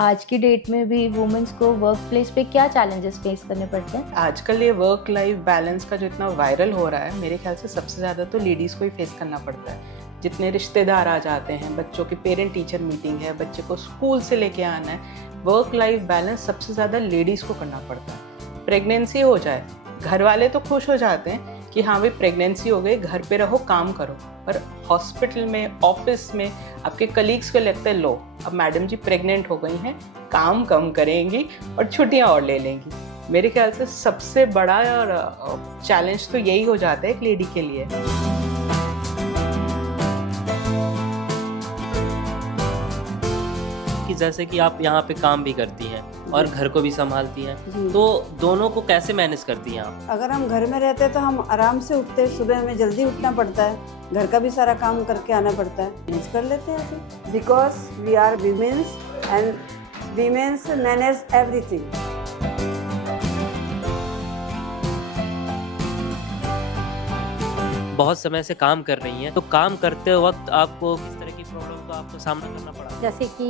आज की डेट में भी वुमेन्स को वर्क प्लेस पे क्या चैलेंजेस फेस करने पड़ते हैं? आजकल ये वर्क लाइफ बैलेंस का जो इतना वायरल हो रहा है, मेरे ख्याल से सबसे ज़्यादा तो लेडीज़ को ही फेस करना पड़ता है। जितने रिश्तेदार आ जाते हैं, बच्चों की पेरेंट टीचर मीटिंग है, बच्चे को स्कूल से लेके आना है, वर्क लाइफ बैलेंस सबसे ज़्यादा लेडीज़ को करना पड़ता है। प्रेगनेंसी हो जाए, घर वाले तो खुश हो जाते हैं कि हाँ भाई प्रेगनेंसी हो गई, घर पे रहो, काम करो, पर हॉस्पिटल में, ऑफिस में आपके कलीग्स को लगता है लो अब मैडम जी प्रेग्नेंट हो गई हैं, काम कम करेंगी और छुट्टियां और ले लेंगी। मेरे ख्याल से सबसे बड़ा चैलेंज तो यही हो जाता है एक लेडी के लिए। कि जैसे कि आप यहाँ पे काम भी करती हैं और घर को भी संभालती हैं, तो दोनों को कैसे मैनेज करती हैं आप? अगर हम घर में रहते हैं तो हम आराम से उठते हैं, सुबह हमें जल्दी उठना पड़ता है, घर का भी सारा काम करके आना पड़ता है, मैनेज कर लेते हैं अभी, because we are women's and women's manage everything. बहुत समय से काम कर रही हैं, तो काम करते वक्त आपको किस तरह की प्रॉब्लम का आपको सामना करना पड़ा? जैसे कि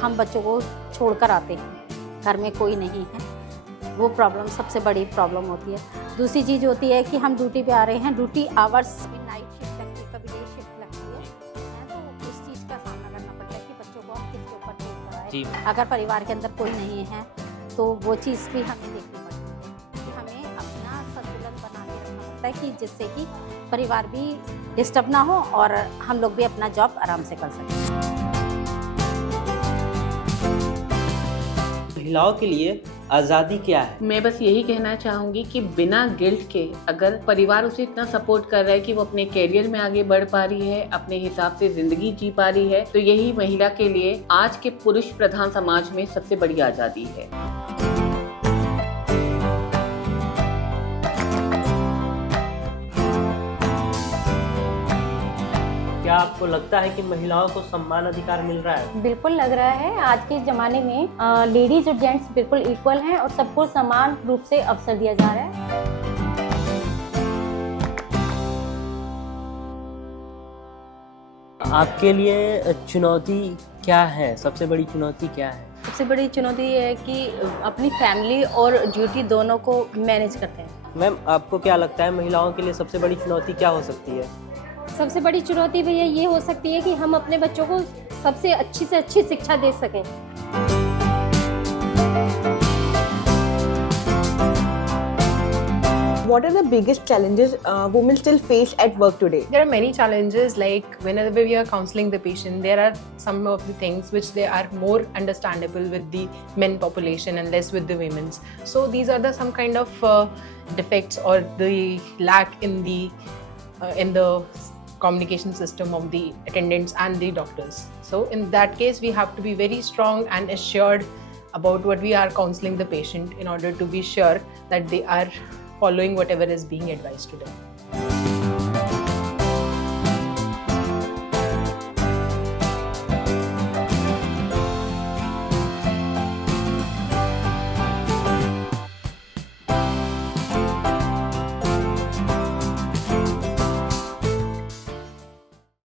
हम बच्चों को छोड़कर आते हैं, घर में कोई नहीं है, वो प्रॉब्लम सबसे बड़ी प्रॉब्लम होती है। दूसरी चीज़ होती है कि हम ड्यूटी पे आ रहे हैं, ड्यूटी आवर्स नाइट शिफ्ट लगती है, कभी डे शिफ्ट लगती है, तो उस चीज़ का सामना करना पड़ता है कि बच्चों को हम किसके ऊपर टेक कराएं। अगर परिवार के अंदर कोई नहीं है तो वो चीज़ भी हमें देखनी पड़ती है कि हमें अपना संतुलन बना के रखना पड़ता है कि जिससे कि परिवार भी डिस्टर्ब ना हो और हम लोग भी अपना जॉब आराम से कर सकें। महिलाओं के लिए आज़ादी क्या है? मैं बस यही कहना चाहूँगी कि बिना गिल्ट के अगर परिवार उसे इतना सपोर्ट कर रहा है कि वो अपने कैरियर में आगे बढ़ पा रही है, अपने हिसाब से जिंदगी जी पा रही है, तो यही महिला के लिए आज के पुरुष प्रधान समाज में सबसे बड़ी आज़ादी है। क्या आपको लगता है कि महिलाओं को सम्मान अधिकार मिल रहा है? बिल्कुल लग रहा है। आज के ज़माने में लेडीज और जेंट्स बिल्कुल इक्वल हैं और सबको समान रूप से अवसर दिया जा रहा है। आपके लिए चुनौती क्या है? सबसे बड़ी चुनौती क्या है? सबसे बड़ी चुनौती ये है कि अपनी फैमिली और ड्यूटी दोनों को मैनेज करते हैं। मैम, आपको क्या लगता है महिलाओं के लिए सबसे बड़ी चुनौती क्या हो सकती है? सबसे बड़ी चुनौती भैया ये हो सकती है कि हम अपने बच्चों को सबसे अच्छी से अच्छी शिक्षा दे सकें। What are the biggest challenges women still face at work today? There are many challenges, like whenever we are counseling the patient, there are some of the things which they are more understandable with the men population and less with the women's. So these are the some kind of defects or the lack in the communication system of the attendants and the doctors. So in that case, we have to be very strong and assured about what we are counseling the patient in order to be sure that they are following whatever is being advised to them.